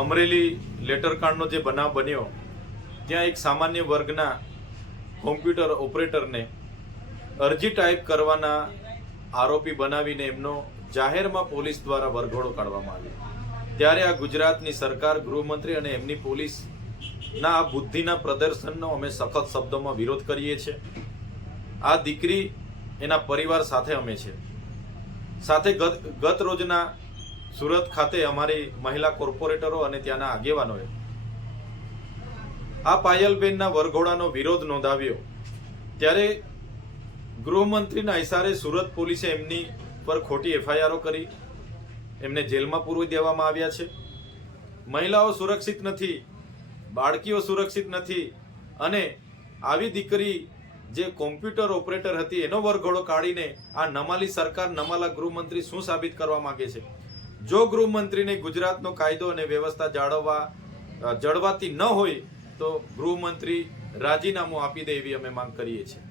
અમરેલી લેટરકાંડનો જે બનાવ બન્યો ત્યાં એક સામાન્ય વર્ગના કોમ્પ્યુટર ઓપરેટરને અરજી ટાઈપ કરવાના આરોપી બનાવીને એમનો જાહેરમાં પોલીસ દ્વારા વરઘોડો કાઢવામાં આવ્યો। ત્યારે આ ગુજરાતની સરકાર, ગૃહમંત્રી અને એમની પોલીસના આ બુદ્ધિના પ્રદર્શનનો અમે સખત શબ્દોમાં વિરોધ કરીએ છીએ। આ દીકરી એના પરિવાર સાથે અમે છે। સાથે ગત રોજના સુરત ખાતે અમારી મહિલા કોર્પોરેટરો અને ત્યાંના આગેવાનોએ આ પાયલબેનના વરઘોડાનો વિરોધ નોંધાવ્યો। ત્યારે ગૃહમંત્રીના ઇશારે સુરત પોલીસે એમની પર ખોટી એફઆઈઆરો કરી એમને જેલમાં પૂરવી દેવામાં આવ્યા છે। મહિલાઓ સુરક્ષિત નથી, બાળકીઓ સુરક્ષિત નથી અને આવી દીકરી જે કોમ્પ્યુટર ઓપરેટર હતી એનો વરઘોડો કાઢીને આ નમાલી સરકાર, નમાલા ગૃહમંત્રી શું સાબિત કરવા માંગે છે? જો ગૃહમંત્રીને ગુજરાતનો કાયદો અને વ્યવસ્થા જળવાતી ન હોય તો ગૃહમંત્રી રાજીનામું આપી દે એવી અમે માંગ કરીએ છીએ।